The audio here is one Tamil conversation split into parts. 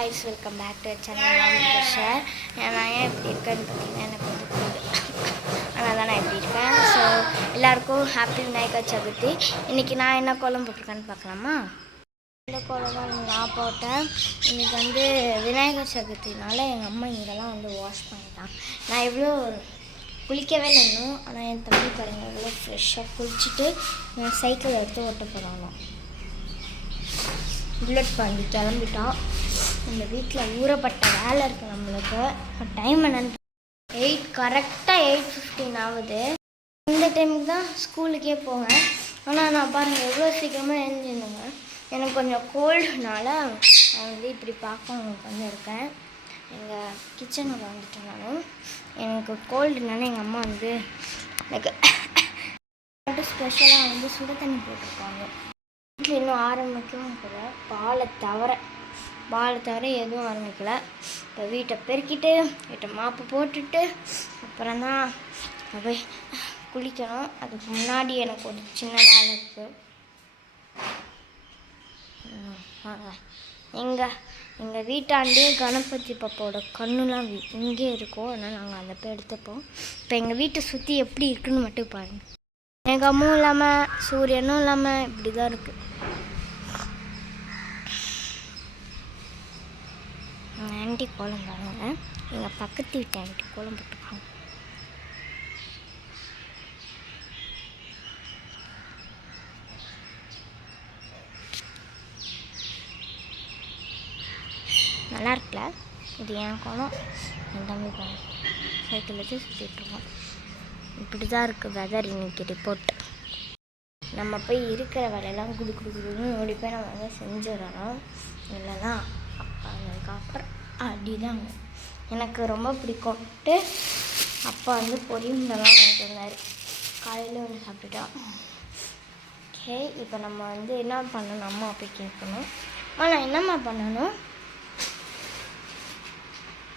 guys, welcome back to our channel. நான் ஏன் இப்படி இருக்கேன்னு பார்த்தீங்கன்னா எனக்கு வந்து கோல்டு, அதனால தான் நான் இப்படி இருக்கேன். ஸோ எல்லாருக்கும் ஹாப்பி விநாயகர் சதுர்த்தி. இன்றைக்கி நான் என்ன கோலம் போட்டிருக்கேன்னு பார்க்கலாமா? இந்த கோலம் தான் நான் போட்டேன். இன்றைக்கி வந்து விநாயகர் சதுர்த்தினால எங்கள் அம்மா இங்கெல்லாம் வந்து வாஷ் பண்ணிட்டான். நான் எவ்வளோ குளிக்கவே இல்லை இன்னும். ஆனால் என் தம்பி பாருங்க எவ்வளோ ஃப்ரெஷ்ஷாக குளிச்சுட்டு சைக்கிள் எடுத்து ஓட்ட போகிறாங்க. புல்லட் பாண்டி கிளம்பிட்டான். இந்த வீட்டில் ஊறப்பட்ட வேலை இருக்குது நம்மளுக்கு. டைம் என்னென்னு கரெக்டாக 8:15 ஆகுது. இந்த டைமுக்கு தான் ஸ்கூலுக்கே போவேன். ஆனால் நான் பாருங்கள் எவ்வளோ சீக்கிரமாக எழுந்திருந்தேங்க. எனக்கு கொஞ்சம் கோல்டுனால நான் வந்து இப்படி பார்க்க வந்து இருக்கேன். எங்கள் கிச்சனுக்கு வந்துட்டேன். நான் எனக்கு கோல்டுனால எங்கள் அம்மா வந்து எனக்கு ஸ்பெஷலாக வந்து சுட தண்ணி போட்டிருக்காங்க. வீட்டில் இன்னும் ஆரம்பிக்கவும் கூட பாலை தவிர எதுவும் ஆரம்பிக்கலை. இப்போ வீட்டை பெருக்கிட்டு வீட்டை மாப்பு போட்டுட்டு அப்புறம் தான் போய் குளிக்கணும். அதுக்கு முன்னாடி எனக்கு ஒரு சின்ன வேலை இருக்குது. எங்கள் வீட்டாண்டே கணபதி பாப்பாவோட கண்ணுலாம் இங்கே இருக்கும். அதனால் நாங்கள் அதை போய் எடுத்துப்போம். இப்போ எங்கள் வீட்டை சுற்றி எப்படி இருக்குன்னு மட்டும் பாருங்கள். மேகமும் இல்லாமல் சூரியனும் இல்லாமல் இப்படி தான் இருக்குது. ஆண்டி கோலம் பாருங்க. எங்கள் பக்கத்து வீட்டு ஆண்டி கோலம் போட்டுருக்காங்க. நல்லா இருக்குல்ல? இது என் கோலம். என் தம்பி கோலம். சைக்கிள் வச்சு சுற்றிட்டுருக்கோம். இப்படி தான் இருக்குது வெதர் இன்னைக்கு ரிப்போர்ட். நம்ம போய் இருக்கிற வேலையெல்லாம் குடுக்குன்னு ஓடி போய் நம்ம வந்து செஞ்சிடணும். இல்லைன்னா அப்பா அதுக்கப்புறம் அப்படிதாங்க. எனக்கு ரொம்ப பிடிக்கும்ட்டு அப்பா வந்து பொரியலாம் வாங்கிட்டு வந்தார். காலையில் வந்து சாப்பிட்டுட்டோம். ஓகே, இப்போ நம்ம வந்து என்ன பண்ணணும், அம்மா போய் கேட்கணும். நான் என்னம்மா பண்ணணும்?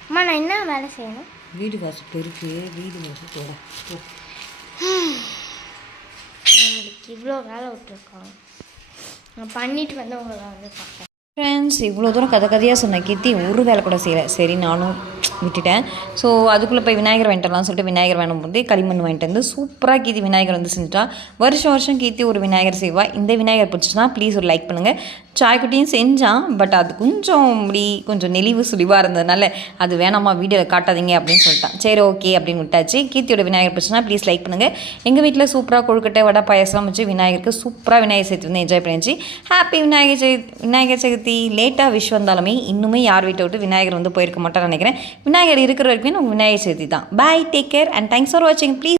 அம்மா நான் என்ன வேலை செய்யணும்? வீடு வாசல் பெருக்கு, வீடு வாசல் போட. நம்மளுக்கு இவ்வளோ வேலை விட்டுருக்காங்க. நான் பண்ணிட்டு வந்து உங்களை வந்து பார்ப்பேன். ஃப்ரெண்ட்ஸ், இவ்வளோ தூரம் கதையாக சொன்ன கீர்த்தி ஒரு வேலை கூட செய்யலை. சரி நானும் விட்டுட்டேன். ஸோ அதுக்குள்ளே போய் விநாயகர் வாங்கிட்டுலாம் சொல்லிட்டு விநாயகர் வேணும் போது களிமண் வாங்கிட்டு வந்து சூப்பராக கீர்த்தி விநாயகர் வந்து செஞ்சுட்டா. வருஷம் கீர்த்தி ஒரு விநாயகர் செய்வா. இந்த விநாயகர் பிடிச்சிச்சுன்னா ப்ளீஸ் ஒரு லைக் பண்ணுங்கள். சாய்க்குட்டியும் செஞ்சான். பட் அது கொஞ்சம் நெளிவு சுழிவாக இருந்ததுனால அது வேணாமா வீடியோவில் காட்டாதீங்க அப்படின்னு சொல்லிட்டான். சரி ஓகே அப்படின்னு விட்டாச்சு. கீர்த்தியோட விநாயகர் பிடிச்சினா ப்ளீஸ் லைக் பண்ணுங்கள். எங்கள் வீட்டில் சூப்பராக கொழுக்கட்டை வடை பாயசம் வச்சு விநாயகருக்கு சூப்பராக விநாயகர் சதுர்த்தி வந்து என்ஜாய் பண்ணிச்சு. ஹாப்பி விநாயகர் சதுர்த்தி. லேட்டாக விஷ் வந்தாலுமே இன்னுமே யார் வீட்டை விட்டு விநாயகர் வந்து போயிருக்க மாட்டான்னு நினைக்கிறேன். விநாயகர் இருக்கிற வரைக்கும் நம்ம விநாயகர் சதுர்த்தி தான். Bye, take care and thanks for வாட்சிங். ப்ளீஸ்